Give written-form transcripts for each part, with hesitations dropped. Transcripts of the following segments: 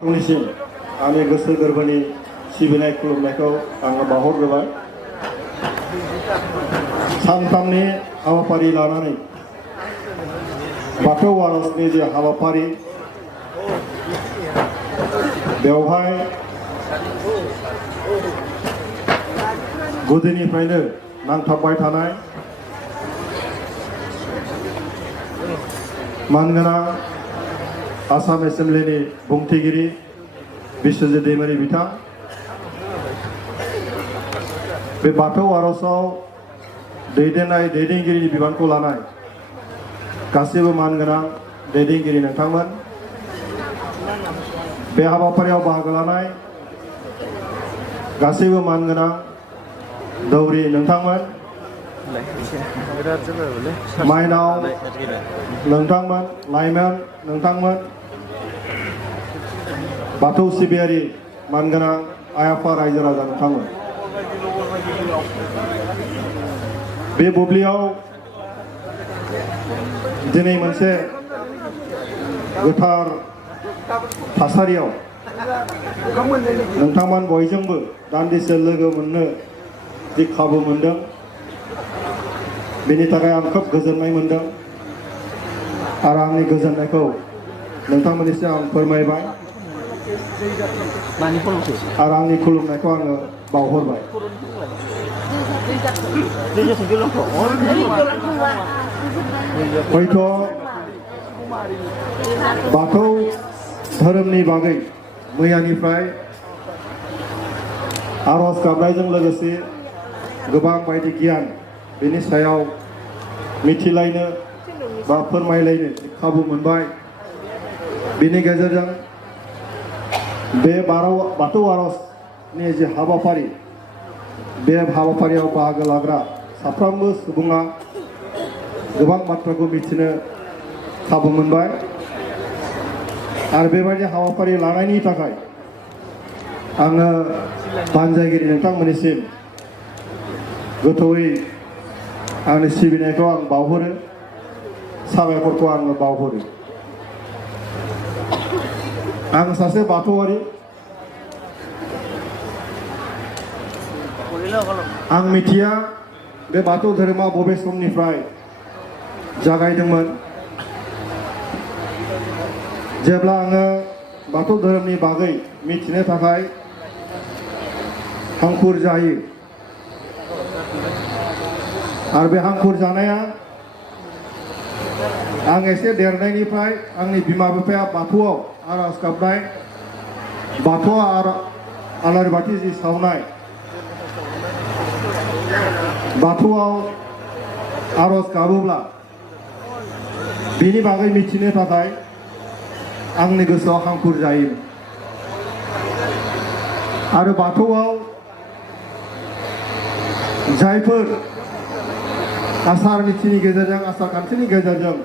नोंथांनिसिम आंनि गोसो गोरबोनि सिबिनाय खुलुमनायखौ आङो बावहरग्रोबाय। सानथामनि हाबाफारि लानानै बाथौ आर'जनि जे हाबाफारि बेवहाय गुदिनिफ्रायनो नांथाबबाय थानाय मानगोनां आसाम एसेम्बलिनि बुंथिगिरि बिश्वजित दैमारि बिथां, बे बाथौ आर'जआव दैदेनगिरिनि बिबानखौ लानाय गासैबो मानगोनां दैदेनगिरि नोंथांमोन, बे हाबाफारियाव बाहागो लानाय गासैबो मानगोनां दौरि नोंथांमोन, माइनाव नोंथांमोन, लाइमोन नोंथांमोन, बाथौ सिबियारि मानगोनां आइ आफा रायजो राजा नोंथांमोन, बे बुब्लियाव दिनै मोनसे गोथार थासारियाव नोंथांमोन बयजोंबो दान्दिसे लोगो मोननो जि खाबु मोनदों, बेनि थाखाय आं खोब गोजोननाय मोनदों आरो आंनि गोजोननायखौ नोंथांमोननिसिम आं फोरमायबाय आरो आंनि खुलुमनायखौ आङो बावहरबाय। हयथ' बाथौ धोरोमनि बागै मैयानिफ्राय आर'ज गाबनायजों लोगोसे गोबां बायदि गियान बेनि सायाव मिथिलायनो बा फोरमायलायनो खाबु मोनबाय। बेनि गेजेरजों बे बाथौ आर'जनि जे हाबाफारि, बे हाबाफारियाव बाहागो लाग्रा साफ्रोमबो सुबुङा गोबां बाथ्राखौ मिथिनो खाबु मोनबाय आरो बेबायदि हाबाफारि लानायनि थाखाय आङो बानजायगिरि नोंथांमोननिसिम गोथौयै आंनि सिबिनायखौ आं बावहरो, साबायखरखौ आङो बावहरो। आं सासे बाथौआरि, आं मिथिया बे बाथौ धोरोमा बबे समनिफ्राय जागायदोंमोन। जेब्ला आङो बाथौ धोरोमनि बागै मिथिनो थाखाय हांखुर जायो आरो बे हांखुर जानाया आं एसे देरनायनिफ्राय आंनि बिमा बिफाया बाथौआव आर'ज गाबनाय, बाथौआव आलारि बाथि जि सावनाय, बाथौआव आर'ज गाबोब्ला बेनि बागै मिथिनो थाखाय आंनि गोसोआव हांखुर जायो आरो बाथौआव जायफोर आसार नीतिनि गेजेरजों, आसार खान्थिनि गेजेरजों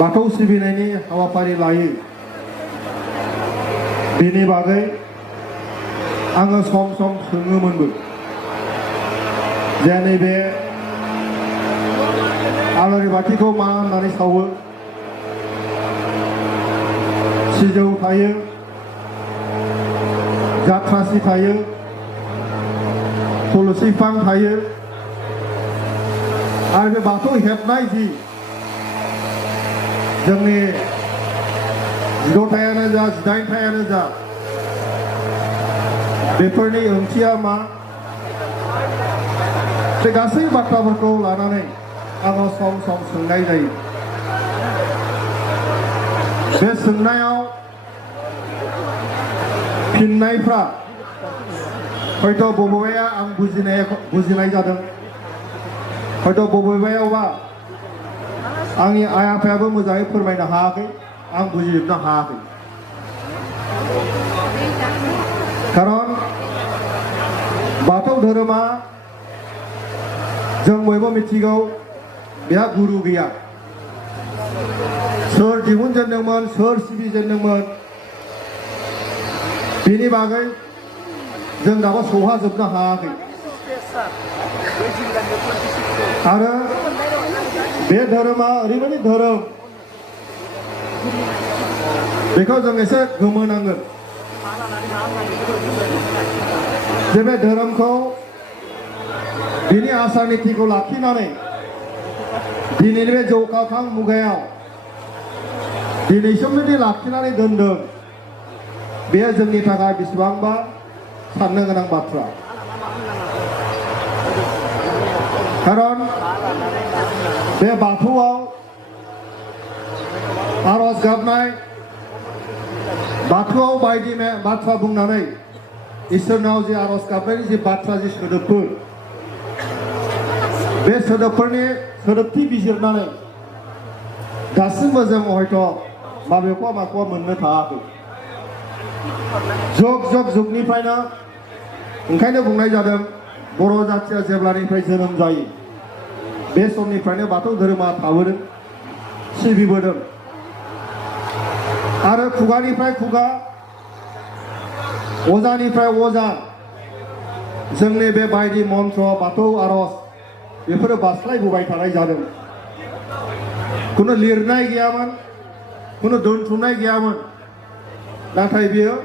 बाथौ सिबिनायनि हाबाफारि लायो, बेनि बागै आङो सम सम सोङोमोनबो जे नैबे आलारि बाथिखौ मा होननानै सावो, सिजौ थायो, जाथ्रासि थायो, थुलुसि बिफां थायो आरो बे बाथौ हेबनाय जि जोंनि 16थायानो जा 18थायानो जा बेफोरनि ओंथिया मा, बे गासै बाथ्राफोरखौ लानानै आङो सम सम सोंनाय जायो। बे सोंनायाव फिननायफ्रा हयथ' बबेबाया आं बुजिनाय जादों, हयथ' बबेबायावबा आंनि आइ आफायाबो मोजाङै फोरमायनो हायाखै, आं बुजिजोबनो हायाखै। खारन बाथौ धोरोमा जों बयबो मिथिगौ बेहा गुरु गैया। सोर दिहुनजेनदोंमोन, सोर सिबिजेनदोंमोन, बेनि बागै जों दाबो सौहाजोबनो हायाखै आरो बे धोरोमा ओरैबायदि धोरोम बेखौ जों एसे गोमोनांगोन जे बे धोरोमखौ बिनि आसार नितिखौ लाखिनानै दिनैनि बे जौगाखां मुगायाव दिनैसिम जुदि लाखिनानै दोनदों बेयो जोंनि थाखाय बेसेबांबा साननो गोनां बाथ्रा खारन बे बाथौआव आरज गाबनाय बाथौआव बायदि बाथ्रा बुंनानै इसोरनाव जे आरज गाबनायनि जे बाथ्रा जे सोदोबफोर बे सोदोबफोरनि सोदोबथि बिजिरनानै दासिमबो जों हयथ' माबेखौबा माखौबा मोननो थाङाखै जुगनिफ्रायनो ओंखायनो बुंनाय जादों बर' जाथिया जेब्लानिफ्राय जोनोम जायो बे समनिफ्रायनो बाथौ धोरोमा थाबोदों सिबिबोदों आरो खुगानिफ्राय खुगा अजानिफ्राय अजा जोंनि बे बायदि मन्त्र बाथौ आरज बेफोरो बास्लायबोबाय थानाय जादों खुनु लिरनाय गैयामोन खुनु दोनथुमनाय गैयामोन नाथाय बेयो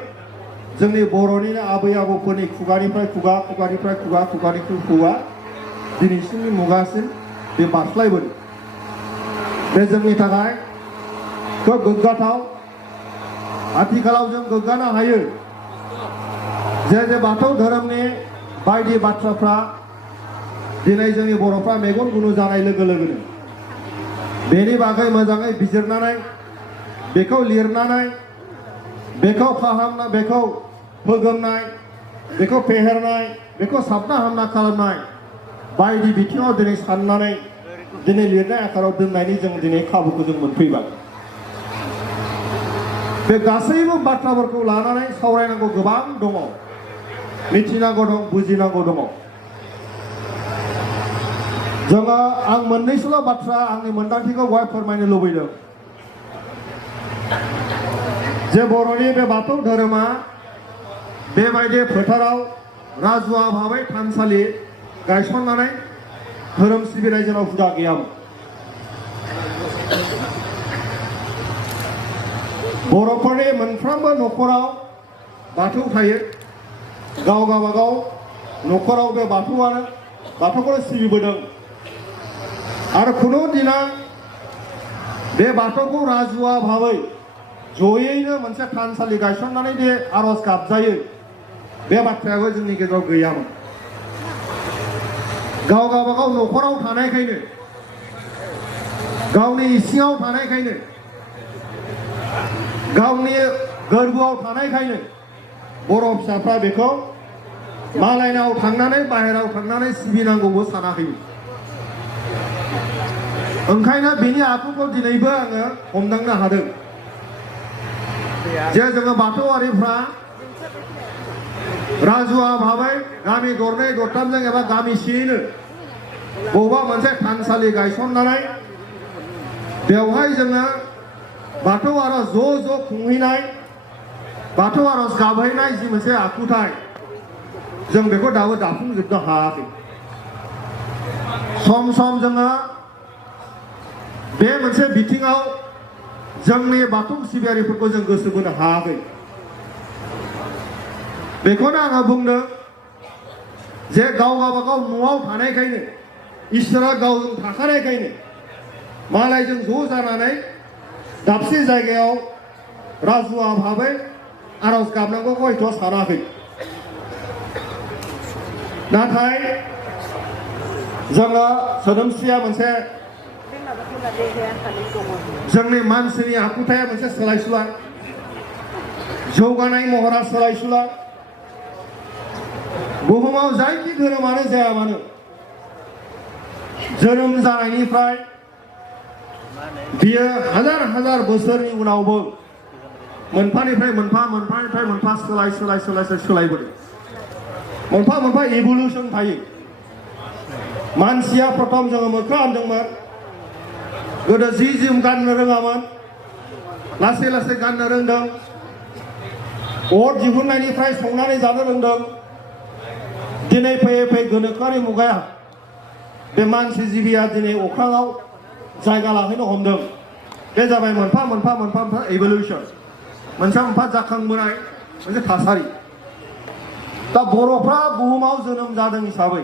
जोंनि बर'निनो आबै आबौफोरनि खुगानिफ्राय खुगा दिनैसिमनि मुगासिम बे बास्लायबोदों बे जोंनि थाखाय खोब गोग्गाथाव आथिखालाव जों गोग्गानो हायो जे बाथौ धोरोमनि बायदि बाथ्राफ्रा दिनै जोंनि बर'फ्रा मेगन गुनु जानाय लोगो लोगोनो बेनि बागै मोजाङै बिजिरनानै बेखौ लिरनानै बेखौ फाहामना बेखौ फोगोमनाय बेखौ फेहेरनाय बेखौ साबना हामना खालामनाय बायदि बिथिङाव दिनै साननानै दिनै लिरनाय आकाराव दोननायनि जों दिनै खाबुखौ जों मोनफैबाय बे गासैबो बाथ्राफोरखौ लानानै सावरायनांगौ गोबां दङ मिथिनांगौ दं बुजिनांगौ दङ जोङो आं मोननैसोल' बाथ्रा आंनि मोन्दांथिखौ बहाय फोरमायनो लुबैदों जे बर'नि बे बाथौ धोरोमा बेबायदि फोथाराव राजुवा भाबै थानसालि गायसननानै धोरोम सिबिनाय जोंनाव हुदा गैयामोन बर'फोरनि मोनफ्रोमबो न'खराव बाथौ थायो गाव गावबागाव न'खराव बे बाथौखौनो सिबिबोदों आरो खुनु दिना बे बाथौखौ राजुवा भाबै जयैनो मोनसे थानसालि गायसननानै जे आरज गाबजायो बे बाथ्रायाबो जोंनि गेजेराव गैयामोन गाव गावबागाव न'खराव थानायखायनो गावनि इसिङाव थानायखायनो गावनि गोरबोआव थानायखायनो बर' फिसाफ्रा बेखौ मालायनाव थांनानै बाहेराव थांनानै सिबिनांगौबो सानाखैमोन ओंखायनो बेनि आखुखौ दिनैबो आङो हमदांनो हादों जे जोङो बाथौआरिफ्रा राजुवा भाबै गामि दरनै दरथामजों एबा गामिसेयैनो बबेबा मोनसे थानसालि गायसननानै बेवहाय जोङो बाथौ आरज ज' खुंहैनाय बाथौ आरज गाबहैनाय जि मोनसे आखुथाय जों बेखौ दाबो दाफुंजोबनो हायाखै सम सम जोङो बे मोनसे बिथिङाव जोंनि बाथौ सिबियारिफोरखौ जों गोसो बोनो हायाखै बेखौनो आङो बुंदों जे गाव गावबागाव न'आव थानायखायनो इसोरा गावजों थाखानायखायनो मालायजों ज' जानानै दाबसे जायगायाव राजुवा भाबै आरज गाबनांगौखौ हयथ' सानाखै नाथाय जोङो सोदोमस्रिया मोनसे जोंनि मानसिनि आखुथाया मोनसे सोलायसुला जौगानाय महरा सोलायसुला बुहुमाव जायखि धोरोमानो जाया मानो जोनोम जानायनिफ्राय बियो हाजार बोसोरनि उनावबो मोनफानिफ्राय मोनफा सोलायबोदों मोनफा इभुलुसन थायो मानसिया प्रथम जोङो मोखा हामदोंमोन गोदो जि जोम गाननो रोङामोन लासै गाननो रोंदों अर दिहुननायनिफ्राय संनानै जानो रोंदों दिनै फैयै गोनोखोआरि मुगाया बे मानसि जिबिया दिनै अख्राङाव जायगा लाहैनो हमदों बे जाबाय मोनफा इभुलुसन मोनफा मोनफा जाखांबोनाय मोनसे थासारि दा बर'फ्रा बुहुमाव जोनोम जादों हिसाबै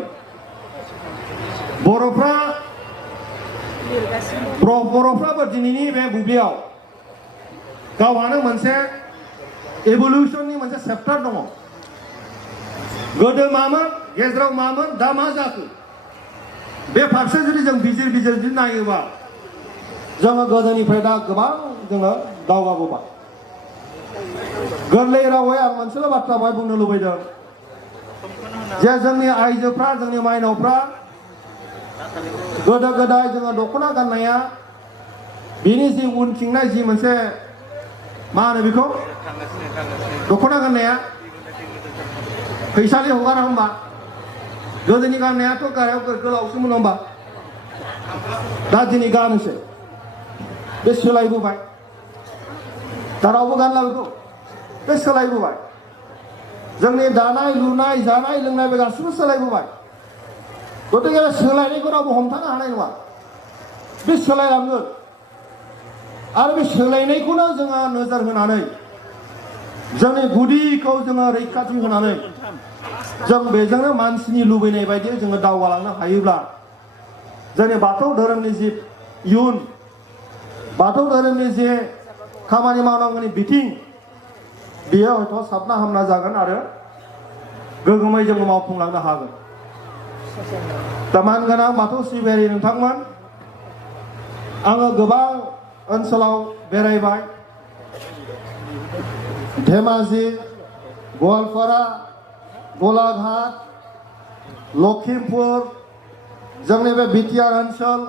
बर'फ्राबो दिनैनि बे बुब्लियाव गावहानो मोनसे एभलिउसननि मोनसे चेप्टार दङ गोदो मामोन गेजेराव मामोन दा मा जाखो बे फारसे जुदि जों बिजिर नायोबा जोङो गोदोनिफ्राय दा गोबां जोङो दावगाबोबाय गोरलै रावै आं मोनसेल' बाथ्रा बाय बुंनो लुबैदों जे जोंनि आइजोफ्रा जोंनि माइनावफ्रा गोदो गोदाय जोङो दख'ना गाननाया बिनि जि उनथिंनाय जि मोनसे मा होनो बेखौ दख'ना गाननाया फैसालि हगारा होमबा गोदोनि गाननायाथ' गाहायाव गोलावसोमोन होमबा दा दिनै गानोसै बे सोलायबोबाय दा रावबो गानला बेखौ बे सोलायबोबाय जोंनि दानाय लुनाय जानाय लोंनाय बे गासिबो सोलायबोबाय गतिके बे सोलायनायखौ रावबो हमथानो हानाय नङा बे सोलायलांगोन आरो बे सोलायनायखौनो जोङो नोजोर होनानै जोंनि गुदिखौ जोङो रैखाथि होनानै जों बेजोंनो मानसिनि लुबैनाय बायदि जोङो दावगालांनो हायोब्ला जोंनि बाथौ धोरोमनि जि इयुन बाथौ धोरोमनि जे खामानि मावनांगौनि बिथिं बेयो हयथ' साबना हामना जागोन आरो गोगोमै जोङो मावफुंलांनो हागोन दा मानगोनां बाथौ सिबियारि नोंथांमोन आङो गोबां ओनसोलाव बेरायबाय धेमाजि गवालपारा गलाघाट लखिमपुर जोंनि बे बिटिआर ओनसोल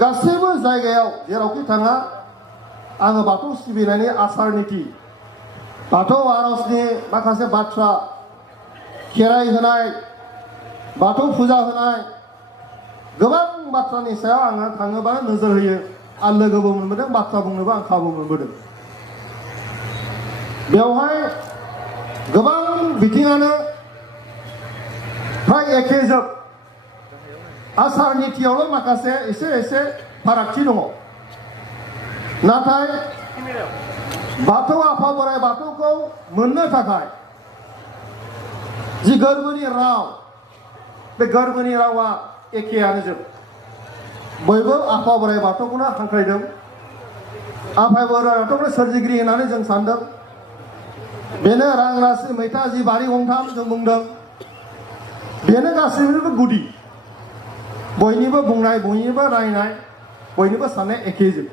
गासैबो जायगायाव जेरावखि थाङा आङो बाथौ सिबिनायनि आसार निति बाथौ आरजनि माखासे बाथ्रा खेराइ होनाय बाथौ फुजा होनाय गोबां बाथ्रानि सायाव आङो थाङोबा नोजोर होयो आरो लोगोबो मोनबोदों बाथ्रा बुंनोबो आं खाबु मोनबोदों बेवहाय गोबां बिथिङानो फ्राय एखे जोब आसार नितियावल' माखासे एसे फारागथि दङ नाथाय बाथौ आफा बोराइ बाथौखौ मोननो थाखाय जि गोरबोनि राव बे गोरबोनि रावा एखेयानो जोब बयबो आफा बोराइ बाथौखौनो हांख्रायदों आफा बोराइ बाथौखौनो सोरजिगिरि होननानै जों सानदों बेनो रां राशि मैथा जि बारि गंथाम जों बुंदों बेनो गासैनिबो गुदि बयनिबो बुंनाय बयनिबो रायनाय बयनिबो साननाय एखे जोब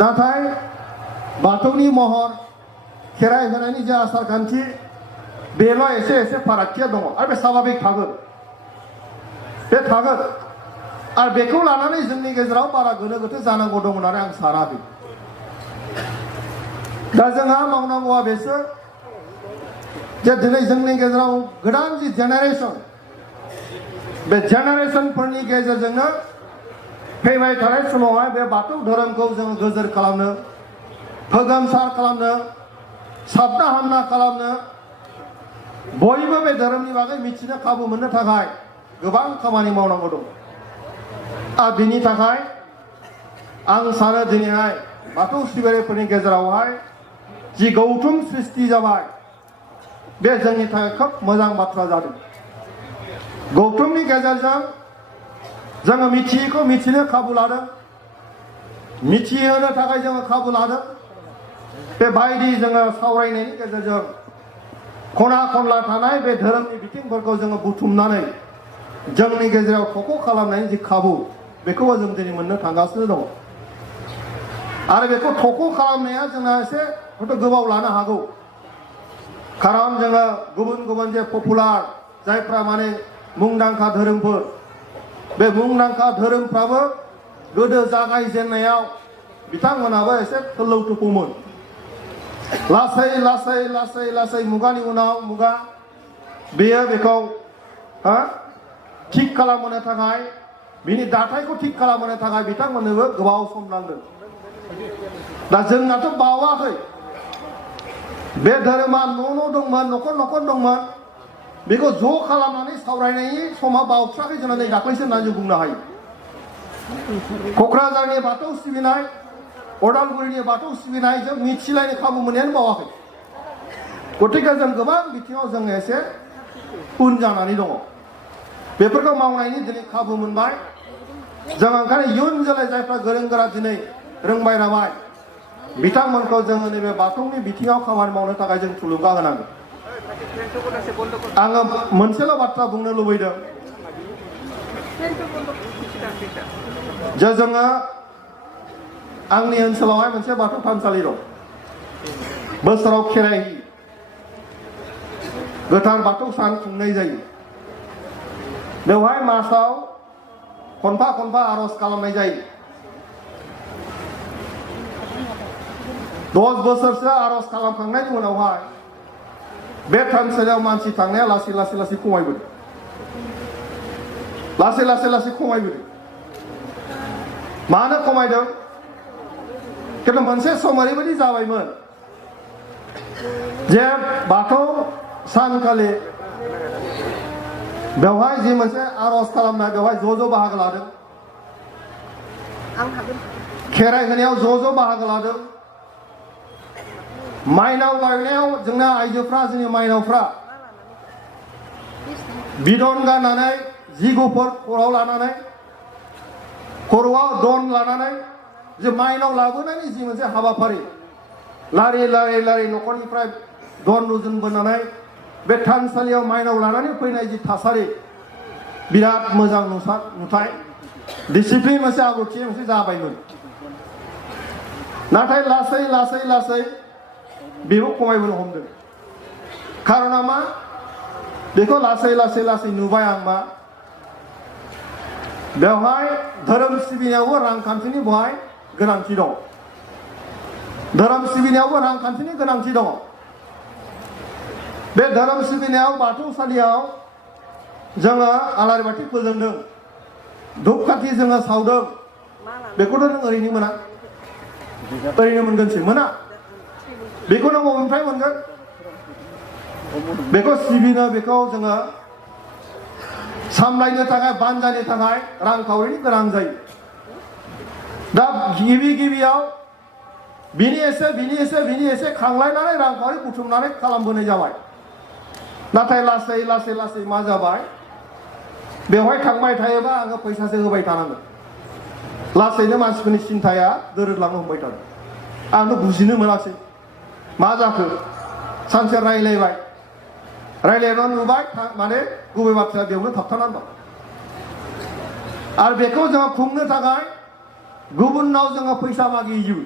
नाथाय बाथौनि महर खेराइ होनायनि जे आसार खान्थि बेल' एसे फारागथिया दङ आरो बे स्वाभाबिक थागोन बे थागोन आरो बेखौ लानानै जोंनि गेजेराव बारा गोनो गोथो जानांगौ दं होननानै आं सानाखै दा जोंहा मावनांगौआ बेसो जे दिनै जोंनि गेजेराव गोदान जि जेनेरेसन बे जेनेरेसनफोरनि गेजेरजोंनो फैबाय थानाय समावहाय बे बाथौ धोरोमखौ जोङो गोजोर खालामनो फोगोमसार खालामनो साबना हामना खालामनो बयबो बे धोरोमनि बागै मिथिनो खाबु मोननो थाखाय गोबां खामानि मावनांगौ दं आरो बिनि थाखाय आं सानो दिनैहाय बाथौ सिबियारिफोरनि गेजेरावहाय जि गौथुम सृष्टि जाबाय बे जोंनि थाखाय खोब मोजां बाथ्रा जादों गौथुमनि गेजेरजों जोङो मिथियैखौ मिथिनो खाबु लादों मिथिहोनो थाखाय जोङो खाबु लादों बे बायदि जोङो सावरायनायनि गेजेरजों खना खनला थानाय बे धोरोमनि बिथिंफोरखौ जोङो बुथुमनानै जोंनि गेजेराव थख' खालामनायनि जि खाबु बेखौबो जों दिनै मोननो थांगासिनो दङ आरो बेखौ थख' खालामनाया जोंना एसे हयथ' गोबाव लानो हागौ खारन जोङो गुबुन जे पपुलार जायफ्रा माने मुंदांखा धोरोमफोर बे मुंदांखा धोरोमफ्राबो गोदो जागायजेननायाव बिथांमोनाबो एसे थोल्लौ थोफौमोन लासै मुगानि उनाव मुगा बेखौ थिक खालामनो थाखाय बिनि दाथायखौ थिक खालामनो थाखाय बिथांमोननोबो गोबाव सम नांदों दा जोंनाथ' बावाखै बे धोरोमा न' दंमोन न'खर दंमोन बेखौ ज' खालामनानै सावरायनायनि समा बावथ्राखै जोंना नै दाख्लैसो होननानै जों बुंनो हायो क'क्राझारनि बाथौ सिबिनाय अदालगुरिनि बाथौ सिबिनायजों मिथिलायनो खाबु मोननायानो बावाखै गतिके जों गोबां बिथिङाव जों एसे उन जानानै दङ बेफोरखौ मावनायनि दिनै खाबु मोनबाय जों ओंखायनो इयुन जोलै जायफ्रा गोरों गोरा दिनै रोंबाय राबाय बिथांमोनखौ जोङो नैबे बाथौनि बिथिङाव खामानि मावनो थाखाय जों थुलुंगा होनांगोन आङो मोनसेल' बाथ्रा बुंनो लुबैदों जे जोङो आंनि ओनसोलावहाय मोनसे बाथौ थानसालि दं बोसोराव खेराइ गोथार बाथौ सान खुंनाय जायो बेवहाय मासाव खनफा खनफा आर'ज खालामनाय जायो 10 बोसोरसो आर'ज खालामखांनायनि उनावहाय बे थानसालियाव मानसि थांनाया लासै लासै खमायबोदों लासै खमायबोदों मानो खमायदों खिन्थु मोनसे सम ओरैबायदि जाबायमोन जे बाथौ सानखालि बेवहाय जि मोनसे आर'ज खालामनाय बेवहाय ज' बाहागो लादों खेराइ होनायाव ज' बाहागो लादों माइनाव लायनायाव जोंना आइजोफ्रा जोंनि माइनावफ्रा बिदन गाननानै जि गुफुर खर'आव लानानै खर'आव दन लानानै जे माइनाव लाबोनायनि जि मोनसे हाबाफारि लारि न'खरनिफ्राय दन रुजुन बोनानै बे थानसालियाव माइनाव लानानै फैनाय जि थासारि बिराद मोजां नुथाय डिसिप्लिन मोनसे आब्रुथि मोनसे जाबायमोन नाथाय लासै बेबो खमायबोनो हमदों खारना मा बेखौ लासै नुबाय आं मा बेवहाय धोरोम सिबिनायावबो रांखान्थिनि बेवहाय गोनांथि दं धोरोम सिबिनायावबो रांखान्थिनि गोनांथि दङ बे धोरोम सिबिनायाव बाथौसालियाव जोङो आलारि बाथि फोजोंदों धुपखाथि जोङो सावदों बेखौथ' नों ओरैनो मोना ओरैनो मोनगोनसै मोना बेखौ नों बबेनिफ्राय मोनगोन बेखौ सिबिनो बेखौ जोङो सामलायनो थाखाय बानजायनो थाखाय रांखावरिनि गोनां जायो दा गिबियाव बिनि एसे खांलायनानै रांखावरि बुथुमनानै खालामबोनाय जाबाय नाथाय लासै मा जाबाय बेवहाय थांबाय थायोबा आङो फैसासो होबाय थानांगोन लासैनो मानसिफोरनि सिन्थाया दोरोदलांनो हमबाय थादों आंनो बुजिनो मोनासै मा जाखो सानसे रायलायनानै नुबाय माने गुबै बाथ्राया बेयावनो थाबथानानै दं आरो बेखौ जोङो खुंनो थाखाय गुबुनाव जोङो फैसा मागियो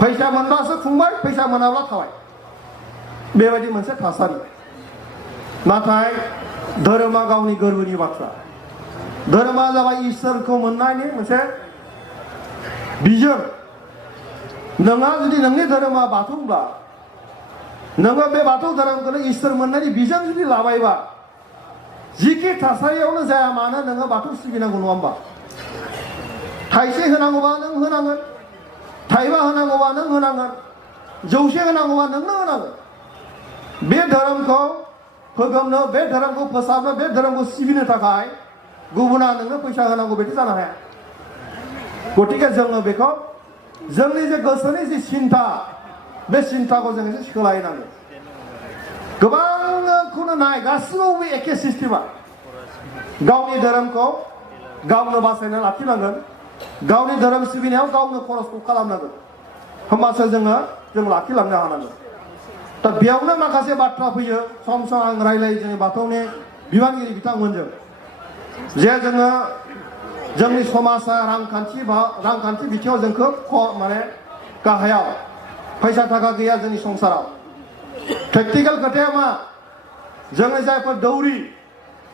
फैसा मोनब्लासो खुंबाय फैसा मोनाब्ला थाबाय बेबायदि मोनसे थासारि नाथाय धोरोमा गावनि गोरबोनि बाथ्रा धोरोमा जाबाय इसोरखौ मोननायनि मोनसे बिजों नोंहा जुदि नोंनि धोरोमा बाथौब्ला नोङो बे बाथौ धोरोमखौनो इसोर मोननायनि बिजों जुदि लाबायबा जिखि थासारियावनो जाया मानो नोङो बाथौ सिबिनांगौ नङा होमबा थाइसे होनांगौबा नों होनांगोन थाइबा होनांगौबा नों होनांगोन जौसे होनांगौबा नोंनो होनांगोन बे धोरोमखौ फोगोमनो बे धोरोमखौ फोसाबनो बे धोरोमखौ सिबिनो थाखाय गुबुना नोंनो फैसा होनांगौ बेथ' जानो हाया गतिके जोङो बेखौ जोंनि जे गोसोनि जि सिन्था बे सिन्थाखौ जों एसे सोलायनांगोन गोबांखौनो नाय गासिबो एखे सिस्टेमा गावनि धोरोमखौ गावनो बासायना लाखिनांगोन गावनि धोरोम सिबिनायाव गावनो खरसखौ खालामनांगोन होमबासो जों लाखिलांनो हानांगोन दा बेयावनो माखासे बाथ्रा फैयो सम आं रायलायो जोंनि बाथौनि बिबानगिरि बिथांमोनजों जे जोङो जोंनि समाजा रांखान्थि बिथिङाव जों खोब माने गाहायाव फैसा थाखा गैया जोंनि संसाराव प्रेक्टिकेल खोथाया मा जोंनि जायफोर दौरि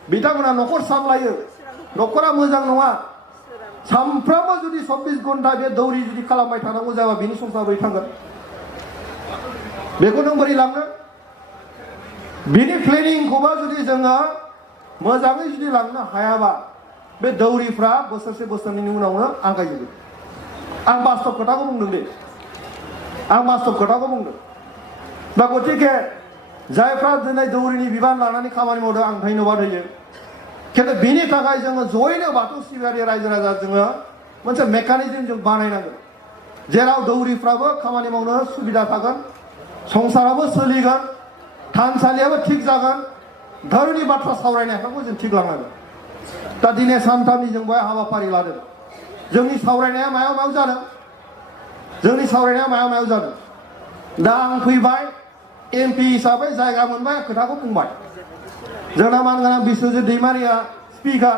बिथांमोना न'खर सामलायो न'खरा मोजां नङा सानफ्रामबो जुदि 24 घन्टा बे दौरि जुदि खालामबाय थानांगौ जाबा बिनि संसारा बोरै थांगोन बेखौ नों बोरै लांनो बिनि प्लेनिंखौबा जुदि जोङो मोजाङै जुदि लांनो हायाबा बे दौरिफ्रा बोसोरनैनि उनावनो आंगायजोबो आं बास्तब खोथाखौ बुंदों दे दा गतिके जायफ्रा दिनै दौरिनि बिबान लानानै खामानि मावदों आं धन्यबाद होयो खिन्थु बिनि थाखाय जोङो जयैनो बाथौ सिबियारि रायजो राजा जोङो मोनसे मेकानिजम जों बानायनांगोन जेराव दौरिफ्राबो खामानि मावनो सुबिदा थागोन, संसाराबो सोलिगोन, थानसालियाबो थिग जागोन, धोरोमनि बाथ्रा सावरायनायफोरखौ जों थिग लांनांगोन। दा दिनै सानथामनि जों बेवहाय हाबाफारि लादों। जोंनि सावरायनाया मायाव मायाव जादों? जोंनि सावरायनाया मायाव मायाव जादों? दा आं फैबाय एमपि हिसाबै जायगा मोनबाय, खोथाखौ बुंबाय। जोंना मानगोनां बिस्वजित दैमारिया स्पिकार,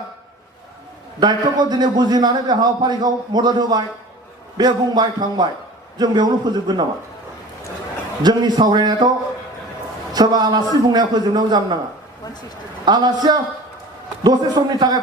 दायित्वखौ दिनै बुजिनानै बे हाबाफारिखौ मदद होबाय, बे बुंबाय थांबाय। जों बेयावनो फोजोबगोन नामा? जोंनि सावरायनायाथ' सोरबा आलासि बुंनाया फोजोबनायाव जानो नाङा। आलासिया दसे समनि थाखाय